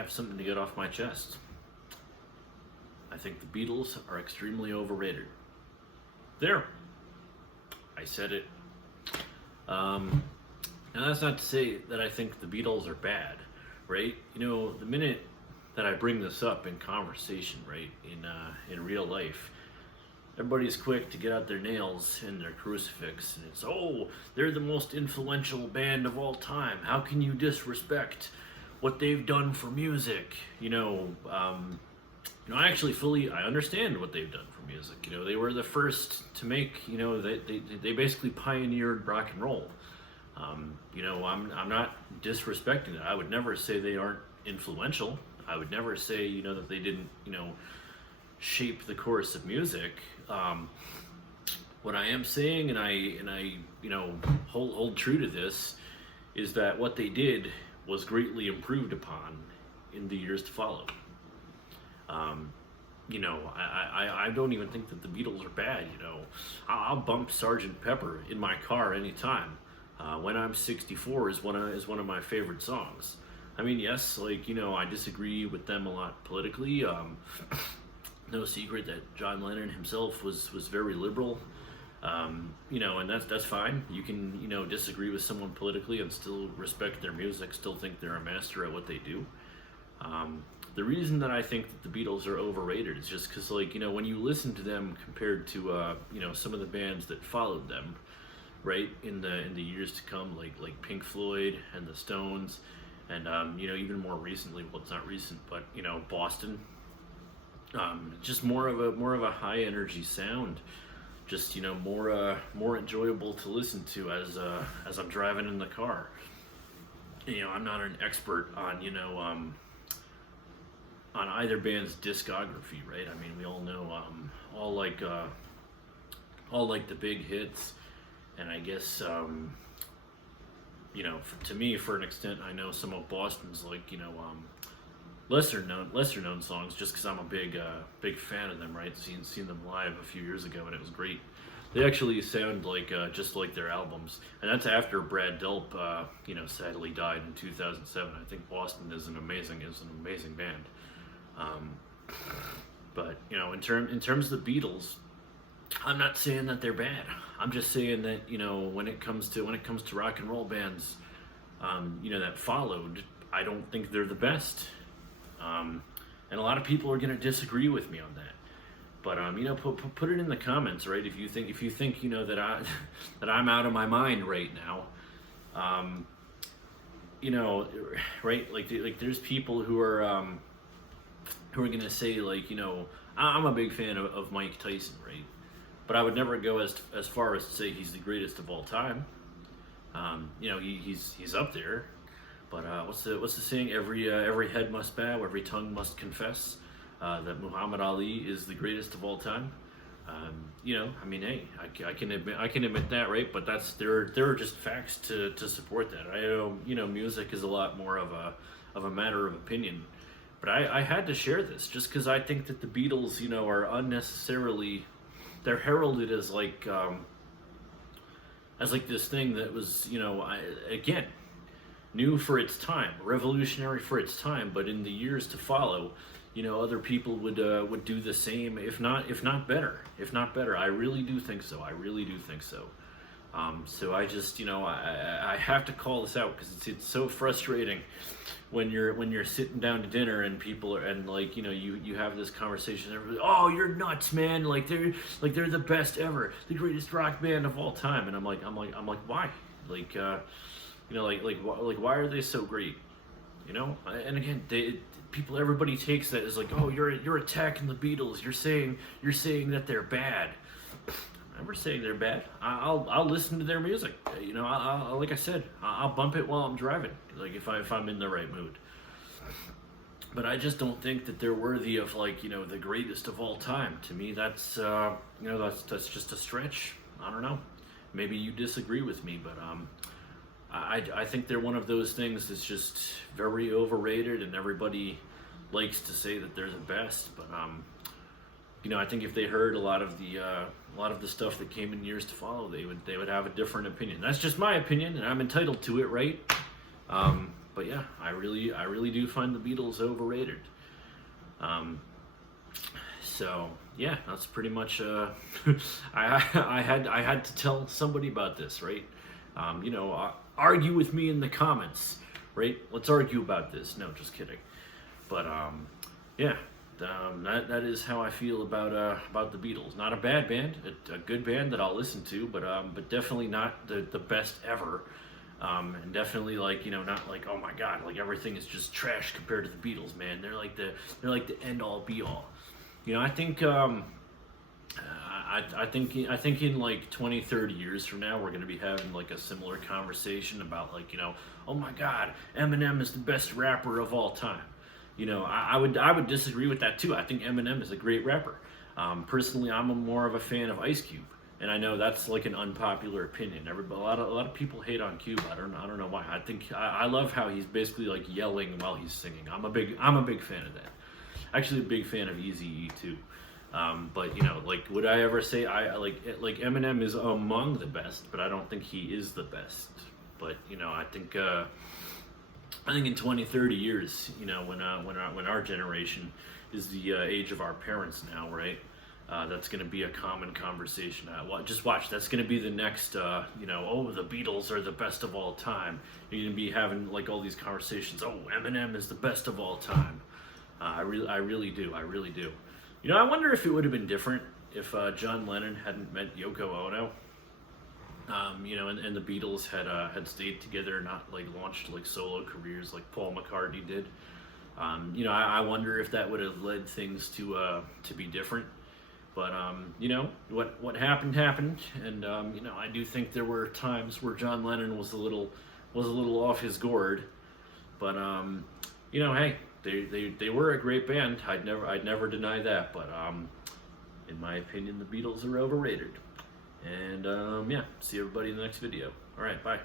have something to get off my chest. I think the Beatles are extremely overrated. There, I said it. Now that's not to say that I think the Beatles are bad, right? You know, the minute that I bring this up in conversation, right, in real life, everybody's quick to get out their nails and their crucifix, and it's, oh, they're the most influential band of all time. How can you disrespect what they've done for music? I understand what they've done for music. You know, they were the first to make, they basically pioneered rock and roll. I'm not disrespecting it. I would never say they aren't influential. I would never say, that they didn't, shape the course of music. What I am saying, and I hold true to this, is that what they did was greatly improved upon in the years to follow. I don't even think that the Beatles are bad. I'll bump Sgt. Pepper in my car anytime. When I'm 64 is one of my favorite songs. I mean, yes, I disagree with them a lot politically. No secret that John Lennon himself was very liberal. And that's fine. You can, disagree with someone politically and still respect their music, still think they're a master at what they do. The reason that I think that the Beatles are overrated is just because, when you listen to them compared to, some of the bands that followed them, right, in the years to come, like Pink Floyd and the Stones, and even more recently, well, it's not recent, but Boston, just more of a high energy sound, just more enjoyable to listen to as I'm driving in the car. I'm not an expert on either band's discography, right? I mean, we all know all the big hits, and I guess to me, for an extent, I know some of Boston's lesser known songs, just because I'm a big fan of them, right? Seen them live a few years ago, and it was great. They actually sound just like their albums, and that's after Brad Delp, sadly died in 2007. I think Boston is an amazing band. But in terms of the Beatles, I'm not saying that they're bad. I'm just saying that when it comes to rock and roll bands, that followed, I don't think they're the best. And a lot of people are going to disagree with me on that. But put it in the comments, right? If you think that I'm out of my mind right now, right? Like there's people who are going to say I'm a big fan of Mike Tyson, right? But I would never go as far as to say he's the greatest of all time. He's up there. But what's the saying? Every head must bow, every tongue must confess that Muhammad Ali is the greatest of all time. Hey, I can admit that, right? But there are just facts to support that. I know music is a lot more of a matter of opinion. But I had to share this just because I think that the Beatles, are unnecessarily, they're heralded as this thing that was, again, new for its time, revolutionary for its time. But in the years to follow, other people would do the same, if not better. I really do think so. So I just, I have to call this out because it's so frustrating when you're sitting down to dinner and people are, and you have this conversation. Everybody, oh, you're nuts, man! They're the best ever, the greatest rock band of all time. And I'm like, why? Why are they so great? And again, everybody takes that as oh, you're attacking the Beatles. You're saying that they're bad. I'm never saying they're bad. I'll listen to their music. I'll like I said, I'll bump it while I'm driving. If I'm in the right mood. But I just don't think that they're worthy of the greatest of all time. To me, that's that's just a stretch. I don't know. Maybe you disagree with me, but I think they're one of those things that's just very overrated, and everybody likes to say that they're the best. But I think if they heard a lot of the stuff that came in years to follow, they would have a different opinion. That's just my opinion, and I'm entitled to it, right? But but yeah, I really do find the Beatles overrated. Um, so yeah, that's pretty much. I had to tell somebody about this, right? Argue with me in the comments, right? Let's argue about this. No, just kidding. But yeah, that is how I feel about the Beatles. Not a bad band, a good band that I'll listen to, but definitely not the best ever. And definitely not like, oh my god, like everything is just trash compared to the Beatles, man. They're like the end all be all. I think I think in like 20, 30 years from now, we're going to be having like a similar conversation about oh my God, Eminem is the best rapper of all time. I would disagree with that too. I think Eminem is a great rapper. Personally, I'm more of a fan of Ice Cube, and I know that's like an unpopular opinion. A lot of people hate on Cube. I don't know why. I love how he's basically like yelling while he's singing. I'm a big fan of that. Actually, a big fan of Eazy-E too. But like, would I ever say I like Eminem is among the best? But I don't think he is the best. But I think in 20, 30 years, when our generation is the age of our parents now, right? That's going to be a common conversation. Just watch. That's going to be the next. Oh, the Beatles are the best of all time. You're going to be having like all these conversations. Oh, Eminem is the best of all time. I really do. I wonder if it would have been different if John Lennon hadn't met Yoko Ono. And the Beatles had stayed together, not like launched like solo careers like Paul McCartney did. I wonder if that would have led things to be different. But what happened, and I do think there were times where John Lennon was a little off his gourd. But hey. They were a great band. I'd never deny that. But in my opinion, the Beatles are overrated. And yeah, see everybody in the next video. All right, bye.